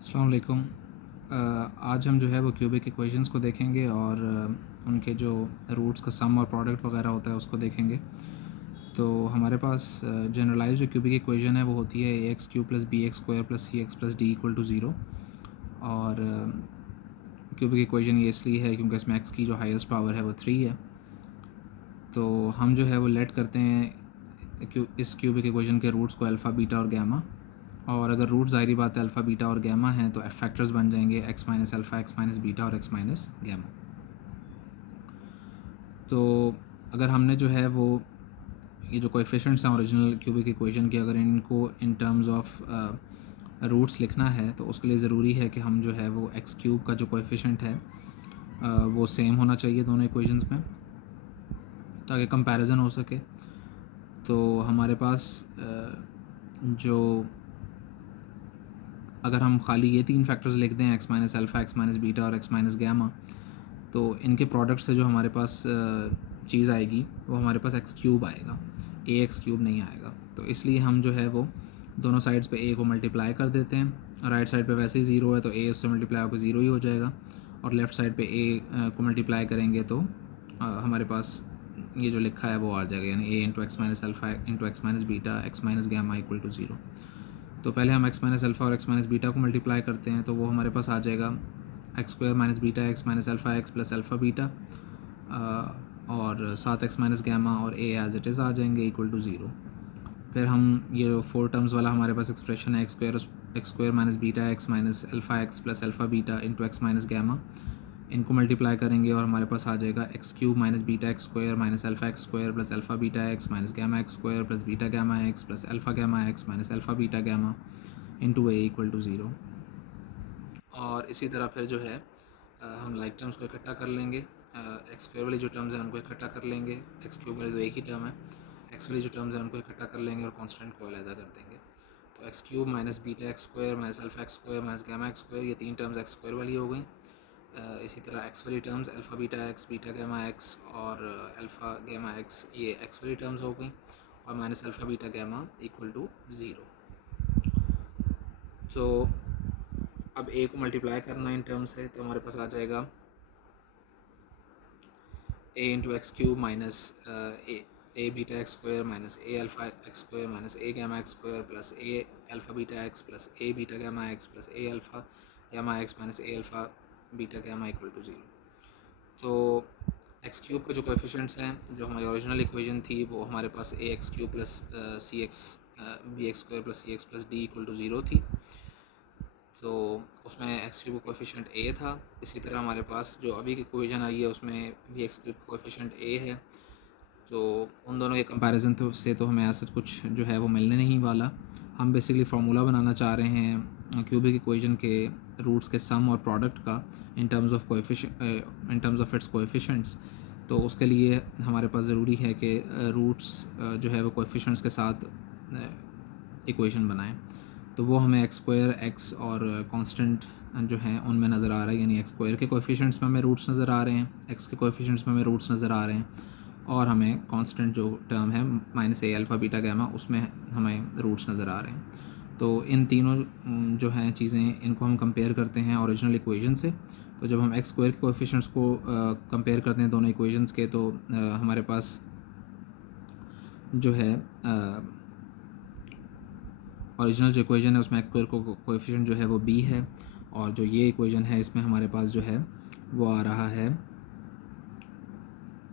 अस्सलाम वालेकुम। आज हम जो है वो क्यूबिक इक्वेशंस को देखेंगे और उनके जो रूट्स का सम और प्रोडक्ट वगैरह होता है उसको देखेंगे। तो हमारे पास जनरलाइज जो क्यूबिक इक्वेशन है वो होती है a x cube plus b x square plus c x plus d equal to zero. और क्यूबिक इक्वेशन ये इसलिए है क्योंकि इसमें एक्स की जो हाईएस्ट पावर है वो 3 है। तो हम जो है वो लेट करते हैं इस क्यूबिक इक्वेशन के रूट्स को अल्फ़ा बीटा और गैमा। और अगर रूट ज़ाहिरी बात है अल्फ़ा बीटा और गैमा हैं तो फैक्टर्स बन जाएंगे x minus alpha x minus beta और एक्स माइनस गैमा। तो अगर हमने जो है वो ये जो कोएफिशिएंट्स हैं ओरिजिनल क्यूबिक इक्वेशन के, अगर इनको इन टर्म्स ऑफ रूट्स लिखना है तो उसके लिए ज़रूरी है कि हम जो है वो एक्स क्यूब का जो कोएफिशिएंट है वो सेम होना चाहिए दोनों इक्वेशंस में ताकि कंपैरिजन हो सके। तो हमारे पास जो अगर हम खाली ये तीन फैक्टर्स लिख दें x minus alpha x minus beta और एक्स माइनस गैमा, तो इनके प्रोडक्ट से जो हमारे पास चीज़ आएगी वो हमारे पास एक्स क्यूब आएगा, ए एक्स क्यूब नहीं आएगा। तो इसलिए हम जो है वो दोनों साइड्स पे ए को मल्टीप्लाई कर देते हैं। राइट साइड पे वैसे ही ज़ीरो है तो ए उससे मल्टीप्लाई होकर ज़ीरो ही हो जाएगा, और लेफ़्ट साइड पे ए को मल्टीप्लाई करेंगे तो हमारे पास ये जो लिखा है वो आ जाएगा, यानी a into x minus alpha into x minus beta x minus gamma equal to zero. तो पहले हम एक्स माइनस अल्फ़ा और एक्स माइनस बीटा को मल्टीप्लाई करते हैं तो वो हमारे पास आ जाएगा x square minus beta x minus alpha x plus alpha beta और साथ एक्स माइनस गैमा और ए एज इट इज़ आ जाएंगे इक्वल टू ज़ीरो। फिर हम ये जो फोर टर्म्स वाला हमारे पास एक्सप्रेशन है x square minus beta x minus alpha x plus alpha beta into x minus gamma, इनको मल्टीप्लाई करेंगे और हमारे पास आ जाएगा x cube minus beta x square minus alpha x square plus alpha beta x minus gamma x square plus beta gamma x plus alpha gamma x minus alpha beta gamma into a equal to zero. और इसी तरह फिर जो है हम like terms को इकट्ठा कर लेंगे। एक्स स्क्वायर वाली जो टर्म्स हैं उनको इकट्ठा कर लेंगे, एक्स क्यूब वाली जो एक ही टर्म है एक्स वाली जो टर्म्स हैं उनको इकट्ठा कर लेंगे और कांस्टेंट को अलग कर देंगे। तो x cube minus beta x square minus alpha x square minus gamma x square, ये तीन टर्म्स एक्स स्क्वायर वाली हो गई। इसी तरह एक्स वाली terms alpha beta x beta gamma x और अल्फ़ा गैमा एक्स, ये एक्स वाली टर्म्स हो गई, और minus alpha beta gamma equal to zero. तो अब ए को मल्टीप्लाई करना इन टर्म्स है तो हमारे पास आ जाएगा a into x cube minus a beta x square minus a alpha x square minus a gamma x square plus a alpha beta x plus a beta gamma x plus a alpha gamma x minus a alpha beta gamma equal to zero. तो x cube के जो coefficients हैं जो हमारी original equation थी वो हमारे पास a x cube plus c x b x square plus c x plus d equal to zero थी। तो उसमें एक्स क्यूब कोएफिशिएंट ए था। इसी तरह हमारे पास जो अभी की इक्वेशन आई है उसमें भी एक्स क्यूब कोएफिशिएंट ए है। तो उन दोनों के कंपैरिजन से तो हमें ऐसा कुछ जो है वो मिलने नहीं वाला। हम बेसिकली फार्मूला बनाना चाह रहे हैं क्यूबिक इक्वेशन के रूट्स के सम और प्रोडक्ट का इन टर्म्स ऑफ इट्स कोएफिशिएंट्स। तो उसके लिए हमारे पास ज़रूरी है कि रूट्स जो है वो कोएफिशिएंट्स के साथ इक्वेशन बनाएं। तो वो हमें एक्स स्क्वायर एक्स और कांस्टेंट जो हैं उनमें नज़र आ रहा है, यानी एक्स स्क्वायर के कोएफिशिएंट्स में हमें रूट्स नज़र आ रहे हैं, एक्स के कोएफिशिएंट्स में हमें रूट्स नज़र आ रहे हैं, और हमें कांस्टेंट जो टर्म है minus a alpha beta gamma उसमें हमें रूट्स नज़र आ रहे हैं। तो इन तीनों जो हैं चीज़ें इनको हम कंपेयर करते हैं ओरिजिनल इक्वेशन से। तो जब हम एक्स स्क्वायर के कोएफिशिएंट्स को कंपेयर करते हैं दोनों इक्वेशंस के, तो हमारे पास जो है ओरिजिनल जो इक्वेशन है उसमें एक्स स्क्वायर को कोएफिशिएंट जो है वो बी है, और जो ये इक्वेशन है इसमें हमारे पास जो है वो आ रहा है,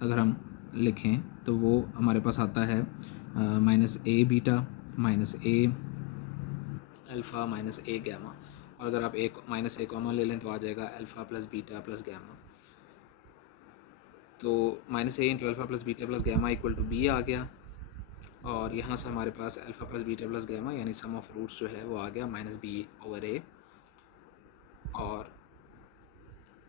अगर हम लिखें तो वो हमारे पास आता है minus a beta minus a alpha minus a gamma, और अगर आप एक माइनस ए कॉमन ले लें तो आ जाएगा alpha plus beta plus gamma. तो minus a into alpha plus beta plus gamma equal to b आ गया, और यहाँ से हमारे पास alpha plus beta plus gamma यानी सम ऑफ रूट्स जो है वो आ गया माइनस बी ओवर ए, और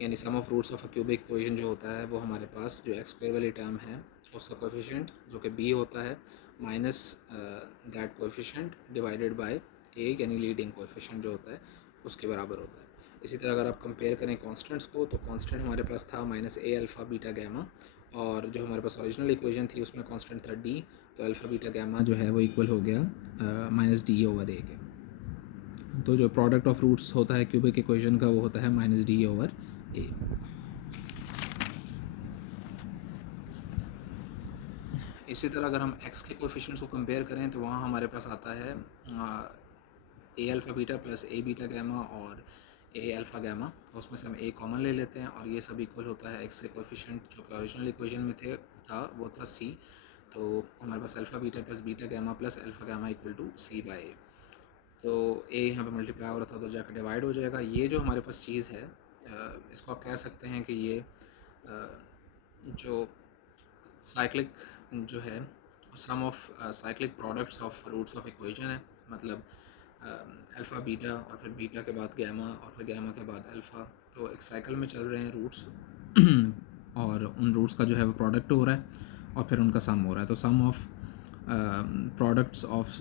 यानी sum of roots of a cubic equation जो होता है वो हमारे पास जो एक्स स्क्वायर वाली टर्म है उसका कोएफिशिएंट जो कि बी होता है minus that coefficient divided by a, यानी लीडिंग कोएफिशिएंट जो होता है उसके बराबर होता है। इसी तरह अगर आप कंपेयर करें कांस्टेंट्स को तो कांस्टेंट हमारे पास था minus a alpha beta gamma, और जो हमारे पास ओरिजिनल इक्वेशन थी उसमें कांस्टेंट था डी, तो अल्फ़ा बीटा गैमा जो है वो इक्वल हो गया माइनस डी ओवर ए के। तो जो प्रोडक्ट ऑफ रूट्स होता है क्यूबिक इक्वेशन का वो होता है -d/a। इसी तरह अगर हम x के कोएफिशिएंट्स को कंपेयर करें तो वहाँ हमारे पास आता है a alpha beta plus a beta gamma और a अल्फ़ा गैमा। उसमें से हम a कॉमन ले लेते हैं और ये सब इक्वल होता है x के कोएफिशिएंट जो कि ओरिजिनल इक्वेशन में था वो था c। तो हमारे पास alpha beta plus beta gamma plus alpha gamma equal to c/a। तो a यहाँ पे मल्टीप्लाई हो रहा था तो जाकर डिवाइड हो जाएगा। ये जो हमारे पास चीज़ है इसको आप कह सकते हैं कि ये जो साइक्लिक जो है sum of cyclic products of roots of equation है। मतलब अल्फ़ा बीटा और फिर बीटा के बाद गैमा और फिर गैमा के बाद अल्फ़ा, तो एक साइकिल में चल रहे हैं रूट्स और उन रूट्स का जो है वो प्रोडक्ट हो रहा है और फिर उनका सम हो रहा है। तो sum of products of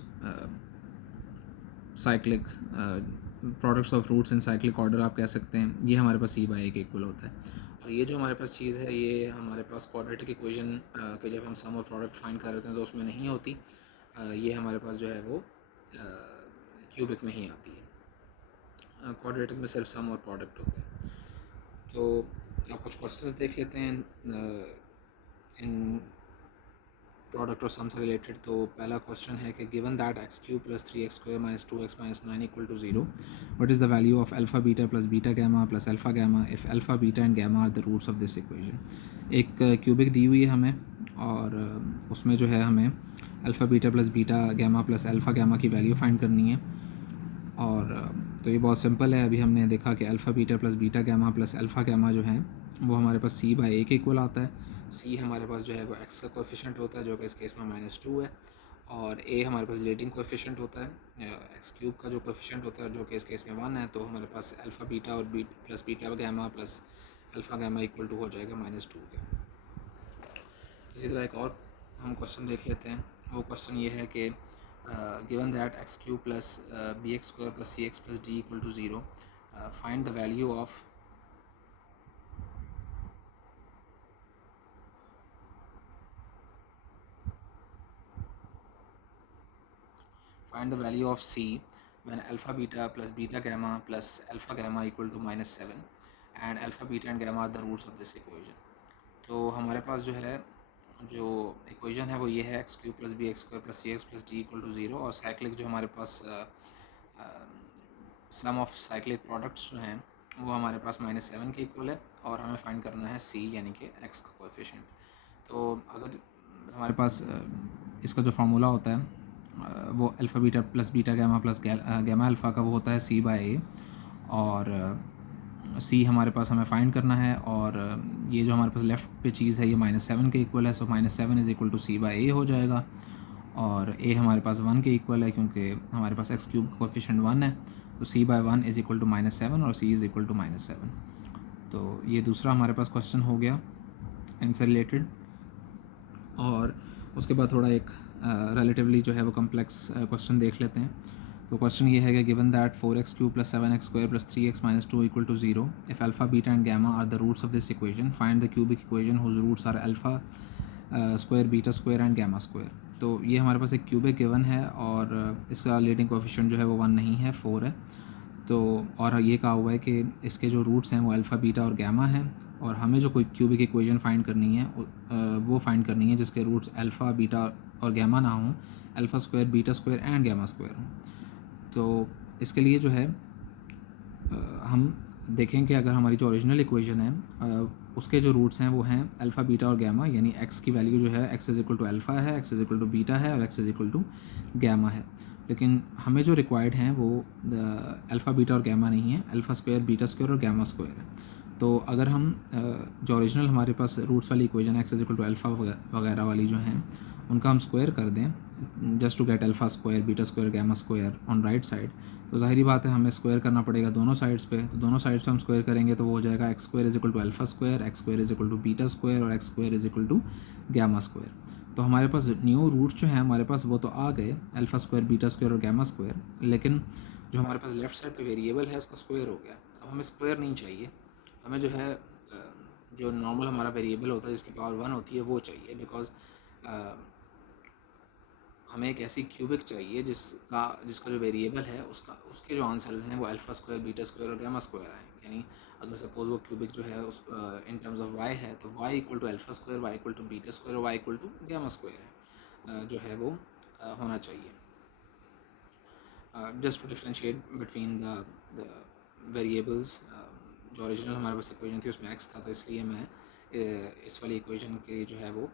cyclic products of roots in cyclic order आप कह सकते हैं, ये हमारे पास c/a के इक्वल होता है। और ये जो हमारे पास चीज़ है ये हमारे पास क्वाड्रेटिक इक्वेशन के जब हम सम और प्रोडक्ट फाइंड कर रहे हैं तो उसमें नहीं होती। ये हमारे पास जो है वो क्यूबिक में ही आती है। क्वाड्रेटिक में सिर्फ सम और प्रोडक्ट होते हैं। तो आप कुछ क्वेश्चंस देख लेते हैं इन प्रोडक्ट और सम से रिलेटेड। तो पहला क्वेश्चन है कि given that x cube plus 3x square minus 2x minus 9 equal to 0, what is the value of alpha beta plus beta gamma plus alpha gamma if alpha beta and gamma are the roots of this equation. एक cubic दी हुई है हमें और उसमें जो है हमें alpha beta plus beta gamma plus alpha gamma की वैल्यू फाइंड करनी है। और तो ये बहुत सिंपल है। अभी हमने देखा कि alpha beta plus beta gamma plus alpha gamma जो है वो हमारे पास c/a के इक्वल आता है। c हमारे पास जो है वो x का कोएफिशिएंट होता है जो कि इस केस में -2 है, और a हमारे पास लीडिंग कोएफिशिएंट होता है x क्यूब का जो कोएफिशिएंट होता है जो कि इस केस में 1 है। तो हमारे पास अल्फ़ा बीटा और plus beta gamma plus alpha gamma equal to हो जाएगा -2 के। इसी तरह एक और हम क्वेश्चन देख लेते हैं। वो क्वेश्चन ये है कि given that x cube plus bx square plus cx plus d equal to 0, find the value of c when alpha beta plus beta gamma plus alpha gamma equal to -7 and alpha beta and gamma are the roots of this equation। तो हमारे पास जो है जो equation है वो ये है x cube plus b x square plus c x plus d equal to 0, और साइक्लिक जो हमारे पास सम ऑफ साइक्लिक प्रोडक्ट्स जो हैं वो हमारे पास -7 के इक्वल है और हमें फाइंड करना है c यानी कि x का कोएफिशिएंट। तो अगर हमारे पास इसका जो फार्मूला होता है वो alpha beta plus beta gamma plus gamma alpha का वो होता है c/a, और c हमारे पास हमें फाइंड करना है। और ये जो हमारे पास लेफ़्ट पे चीज़ है ये -7 के इक्वल है, सो -7 इज़ इक्वल टू c/a हो जाएगा। और a हमारे पास 1 के इक्वल है क्योंकि हमारे पास x क्यूब का कोएफिशिएंट 1 है, तो c/1 इज़ इक्वल टू -7 और c इज़ इक्वल टू -7। तो ये दूसरा हमारे पास क्वेश्चन हो गया इनसे रिलेटेड। और उसके बाद थोड़ा एक रिलेटिवली जो है वो कम्प्लेक्स क्वेश्चन देख लेते हैं। तो क्वेश्चन ये है कि given that 4x cube plus 7x square plus 3x minus 2 equal to 0, if alpha beta and gamma are the roots of this equation, find the cubic equation whose roots are alpha square beta square and gamma square. तो ये हमारे पास एक cubic given है और इसका leading coefficient जो है वो 1 नहीं है, 4 है। तो और ये कहा हुआ है कि इसके जो रूट्स हैं वो अल्फ़ा बीटा और गैमा हैं, और हमें जो कोई क्यूबिक इक्वेशन फाइंड करनी है वो फाइंड करनी है जिसके रूट्स अल्फ़ा बीटा और गैमा ना हों, alpha square beta square and gamma square हों। तो इसके लिए जो है हम देखें कि अगर हमारी जो ओरिजिनल इक्वेशन है उसके जो रूट्स हैं वो हैं अल्फ़ा बीटा और गैमा, यानी x की वैल्यू जो है x is equal to alpha है, x is equal to beta है और x is equal to gamma है। लेकिन हमें जो रिक्वायर्ड हैं वो अल्फ़ा बीटा और गैमा नहीं है, अल्फ़ा स्क्वायर बीटा स्क्वायर और गैमा स्क्वायर है। तो अगर हम जो ओरिजिनल हमारे पास रूट्स वाली equation x is equal to alpha वगैरह वाली जो हैं उनका हम स्क्वायर कर दें just to get alpha square beta square gamma square on right side, तो ज़ाहिरी बात है हमें स्क्वायर करना पड़ेगा दोनों साइड्स पे। तो दोनों साइड्स पे हम स्क्वायर करेंगे तो वो हो जाएगा x square is equal to alpha square, x square is equal to beta square और x square is equal to gamma square. तो हमारे पास न्यू रूट्स जो हैं हमारे पास वो तो आ गए अल्फ़ा स्क्वायर बीटा स्क्वायर और गैमा स्क्वायर, लेकिन जो हमारे पास लेफ्ट साइड पे वेरिएबल है उसका स्क्वायर हो गया। अब हमें स्क्वायर नहीं चाहिए, हमें जो है जो नॉर्मल हमारा वेरिएबल होता है जिसकी पावर 1 होती है वो चाहिए, बिकॉज हमें एक ऐसी क्यूबिक चाहिए जिसका जो वेरिएबल है उसके जो आंसर्स हैं वो अल्फ़ा स्क्वायर, बीटा स्क्वायर और गामा स्क्वायर आए। यानी अगर सपोज वो क्यूबिक जो है उस इन टर्म्स ऑफ वाई है तो y equal to alpha square, y equal to beta square और y equal to gamma square है, जो है वो होना चाहिए। Just to differentiate between the variables, जो ओरिजिनल हमारे पास इक्वेशन थी उसमें एक्स था, तो इसलिए मैं इस वाली इक्वेशन के लिए जो है वो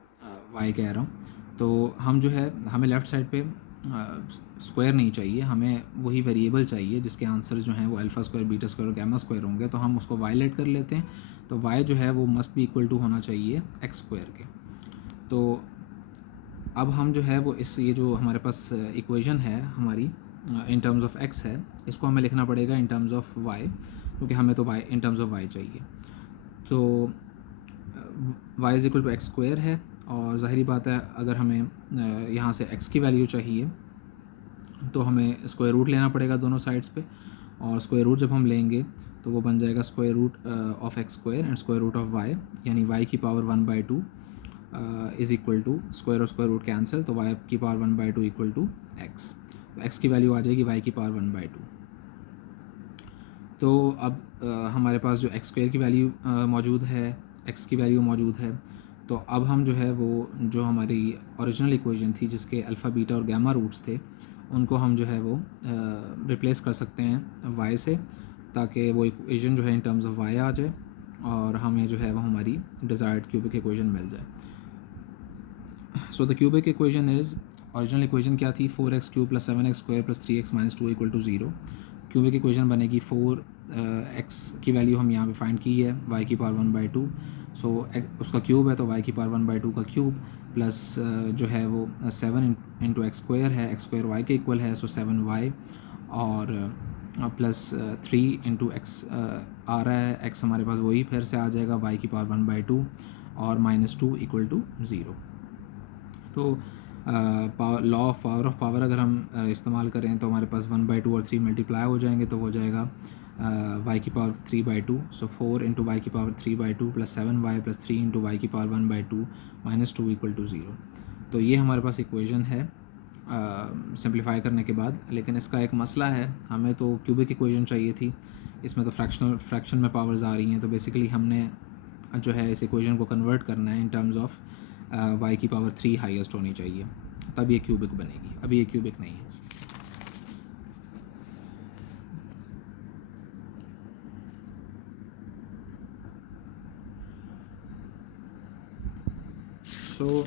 वाई कह रहा हूँ। तो हम जो है हमें लेफ़्ट साइड पे स्क्वायर नहीं चाहिए, हमें वही वेरिएबल चाहिए जिसके आंसर जो हैं वो अल्फ़ा स्क्वायर, बीटा स्क्वायर और गामा स्क्वायर होंगे। तो हम उसको वाई लेट कर लेते हैं। तो वाई जो है वो मस्ट बी इक्वल टू होना चाहिए एक्स स्क्वायर के। तो अब हम जो है वो ये जो हमारे पास इक्वेशन है हमारी इन टर्म्स ऑफ एक्स है, इसको हमें लिखना पड़ेगा इन टर्म्स ऑफ वाई, क्योंकि हमें तो y in terms of y चाहिए। तो y is equal to x square है, और ज़ाहिरी बात है अगर हमें यहाँ से एक्स की वैल्यू चाहिए तो हमें स्क्वायर रूट लेना पड़ेगा दोनों साइड्स पे, और स्क्वायर रूट जब हम लेंगे तो वो बन जाएगा square root of x square and square root of y, यानी वाई की power 1/2 is equal to square और स्क्वायर रूट कैंसिल, तो वाई की पावर 1/2 इक्वल टू एक्स। तो एक्स की वैल्यू आ जाएगी वाई की पावर 1/2। तो अब हमारे पास जो एक्स स्क्वायर की वैल्यू मौजूद है, एक्स की वैल्यू मौजूद है, तो अब हम जो है वो जो हमारी ओरिजिनल इक्वेशन थी जिसके अल्फ़ा, बीटा और गामा रूट्स थे उनको हम जो है वो रिप्लेस कर सकते हैं वाई से, ताकि वो इक्वेशन जो है इन टर्म्स ऑफ वाई आ जाए और हमें जो है वो हमारी डिज़ायर्ड क्यूबिक इक्वेशन मिल जाए। So the cubic equation is, original equation क्या थी, 4x³ + 7x² + 3x - 2 = 0। Cubic equation बनेगी 4x की वैल्यू हम यहाँ पे फाइंड की है y की पावर 1/2, सो उसका क्यूब है तो y की पावर 1/2 का क्यूब प्लस जो है वो 7 इंटू एक्स स्क्वायर है, एक्स स्क्वायर वाई के इक्वल है, सो 7y, और प्लस 3 इंटू एक्स आ रहा है, एक्स हमारे पास वही फिर से आ जाएगा y की पावर 1/2 और -2 = 0। तो लॉ ऑफ पावर अगर हम इस्तेमाल करें तो हमारे पास 1/2 और 3 मल्टीप्लाई हो जाएंगे, तो हो जाएगा y की पावर 3/2, सो 4 इंटू वाई की power 3/2 plus 7y plus 3 into y की पावर 1/2 -2 = 0। तो ये हमारे पास इक्वेशन है सिंप्लीफाई करने के बाद। लेकिन इसका एक मसला है, हमें तो क्यूबिक इक्वेशन चाहिए थी, इसमें तो फ्रैक्शन में पावर्स आ रही हैं, तो बेसिकली हमने जो है इस इक्वेशन को कन्वर्ट करना है इन टर्म्स ऑफ y की पावर 3 हाईएस्ट होनी चाहिए, तब ये क्यूबिक बनेगी। अभी ये क्यूबिक नहीं है। सो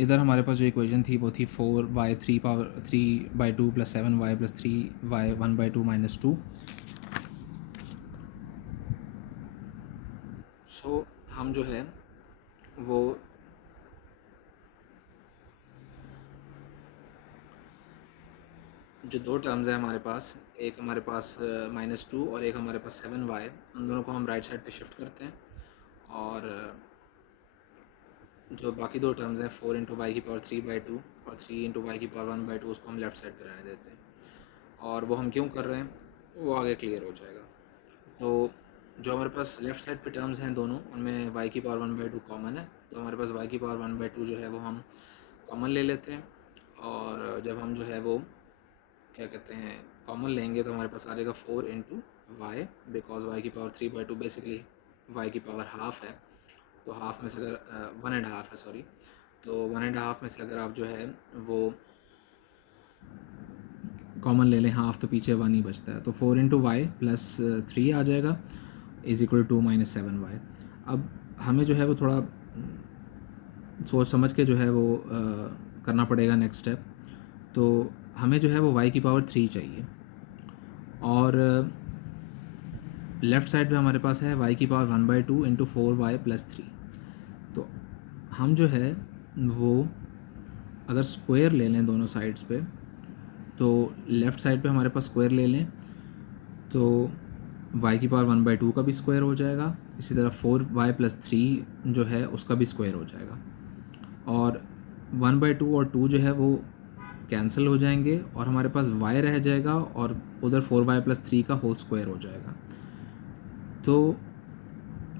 इधर हमारे पास जो इक्वेशन थी वो थी 4y 3/2 + 7y + 3y 1/2 -2। सो हम जो है वो जो दो टर्म्स हैं हमारे पास, एक हमारे पास -2 और एक हमारे पास 7y, उन दोनों को हम राइट साइड पे शिफ्ट करते हैं, और जो बाकी दो टर्म्स हैं 4 इंटू वाई की पावर 3/2 और 3 इंटू वाई की पावर 1/2, उसको हम लेफ़्ट साइड पे रहने देते हैं। और वो हम क्यों कर रहे हैं वो आगे क्लियर हो जाएगा। तो जो हमारे पास लेफ़्ट साइड पे टर्म्स हैं दोनों, उनमें वाई की पावर 1/2 कॉमन है, तो हमारे पास वाई की पावर 1/2 जो है वो हम कॉमन ले लेते हैं। और जब हम जो है वो क्या कहते हैं कॉमन लेंगे तो हमारे पास आ जाएगा 4 इंटू वाई, बिकॉज वाई की पावर 3/2 बेसिकली वाई की पावर हाफ है, तो हाफ में से अगर 1.5 है, सॉरी, तो 1.5 में से अगर आप जो है वो कॉमन ले लें हाफ, तो पीछे 1 ही बचता है, तो 4 इंटू वाई प्लस 3 आ जाएगा इज़ इक्वल टू -7y। अब हमें जो है वो थोड़ा सोच समझ के जो है वो करना पड़ेगा नेक्स्ट स्टेप। तो हमें जो है वो y की पावर 3 चाहिए, और लेफ़्ट साइड पे हमारे पास है y की पावर 1/2 इंटू 4y प्लस 3। तो हम जो है वो अगर स्क्वायर ले लें दोनों साइड्स पे, तो लेफ़्ट साइड पे हमारे पास स्क्वायर ले लें तो y की पावर 1/2 का भी स्क्वायर हो जाएगा, इसी तरह 4y प्लस 3 जो है उसका भी स्क्वायर हो जाएगा, और 1/2 और 2 जो है वो कैंसिल हो जाएंगे और हमारे पास y रह जाएगा, और उधर 4y प्लस 3 का होल स्क्वायर हो जाएगा। तो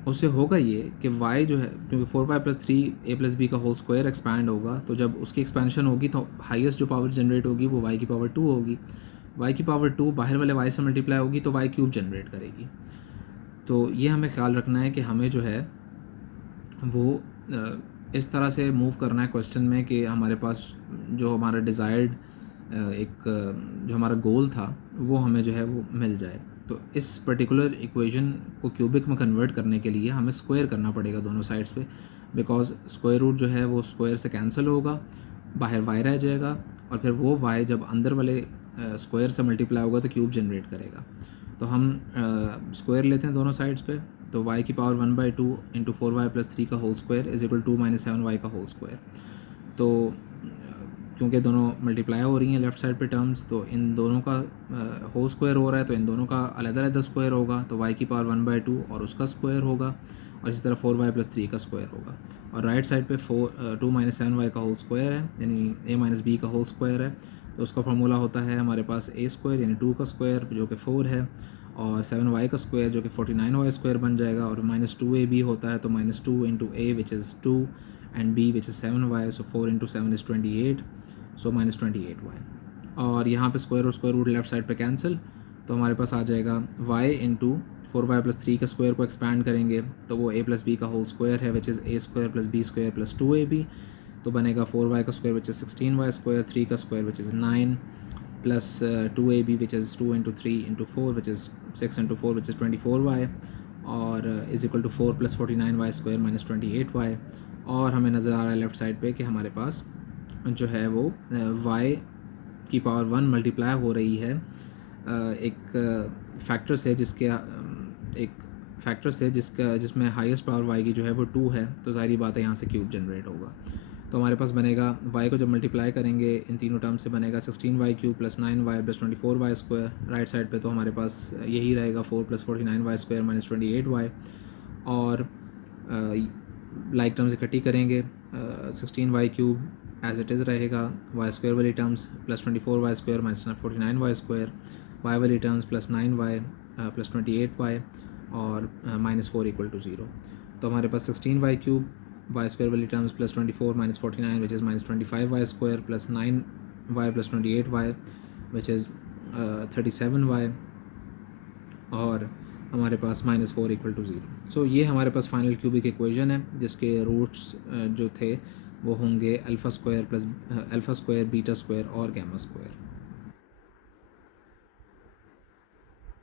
उससे होगा ये कि y जो है, क्योंकि 4y plus 3 a plus b का होल स्क्वायर एक्सपैंड होगा, तो जब उसकी एक्सपेंशन होगी तो हाईएस्ट जो पावर जनरेट होगी वो y की पावर 2 होगी। y की पावर 2 बाहर वाले y से मल्टीप्लाई होगी तो y क्यूब जनरेट करेगी। तो ये हमें ख्याल रखना है कि हमें जो है वो इस तरह से मूव करना है क्वेश्चन में कि हमारे पास जो हमारा डिज़ायर्ड जो हमारा गोल था वो हमें जो है वो मिल जाए। तो इस पर्टिकुलर इक्वेशन को क्यूबिक में कन्वर्ट करने के लिए हमें स्क्वायर करना पड़ेगा दोनों साइड्स पे, बिकॉज स्क्वायर रूट जो है वो स्क्वायर से कैंसिल होगा, बाहर y रह जाएगा, और फिर वो y जब अंदर वाले स्क्वायर से मल्टीप्लाई होगा तो क्यूब जनरेट करेगा। तो हम स्क्वायर लेते हैं दोनों साइड्स पे, तो y की पावर 1/2 इंटू 4y प्लस 3 का whole square is equal 2 - 7y का होल स्क्वायर। तो क्योंकि दोनों मल्टीप्लाई हो रही हैं लेफ़्ट साइड पे टर्म्स, तो इन दोनों का होल स्क्वायर हो रहा है, तो इन दोनों का अलग-अलग स्क्वायर होगा, तो y की पावर 1/2 और उसका स्क्वायर होगा, और इसी तरह 4y प्लस 3 का स्क्वायर होगा। और राइट साइड पे 2 - 7y का होल स्क्वायर है, यानी a - b का होल स्क्वायर है, तो उसका फार्मूला होता है हमारे पास a स्क्वायर यानी 2 का स्क्वायर जो कि 4 है, और 7y का स्क्वायर जो कि 49y स्क्वायर बन जाएगा, और -2ab होता है, तो -2 into a which is 2 and b which is 7y, so 4 into 7 is 28, so -28y। और यहाँ पे स्क्वायर और स्क्वायर रूट लेफ्ट साइड पे कैंसिल, तो हमारे पास आ जाएगा y इंटू 4y प्लस 3 का स्क्वायर को एक्सपैंड करेंगे तो वो a प्लस बी का होल स्क्वायर है which is a square plus b square plus 2ab, तो बनेगा 4y का square which is 16y square, 3 का square which is 9 plus 2ab which is 2 into 3 into 4 which is 6 into 4 which is 24y, और is equal to 4 plus 49y square minus 28y। और हमें नज़र आ रहा है लेफ़्ट साइड पे कि हमारे पास जो है वो y की पावर 1 मल्टीप्लाई हो रही है एक फैक्टर से जिसमें हाईएस्ट पावर y की जो है वो 2 है, तो ज़ाहिर बात है यहाँ से क्यूब जनरेट होगा। तो हमारे पास बनेगा y को जब मल्टीप्लाई करेंगे इन तीनों टर्म से बनेगा 16y cube plus 9y plus 24y square, right side पे तो हमारे पास यही रहेगा 4 plus 49y square minus 28y, और लाइक टर्म्स इकट्ठी करेंगे 16y cube as it is रहेगा, y स्क्वायर वाली terms plus 24y square minus 49y square, y वाली terms plus 9y plus 28y, और -4 इक्वल टू 0। तो हमारे पास 16y क्यूब, y स्क्वायर वाली terms plus 24 minus 49 which is -25y square plus 9y plus 28y which is 37y, और हमारे पास -4 equal to 0। सो ये हमारे पास फाइनल क्यूबिक इक्वेशन है जिसके रूट्स जो थे वो होंगे अल्फ़ा स्क्वायर, बीटा स्क्वायर और गैमा स्क्वायर।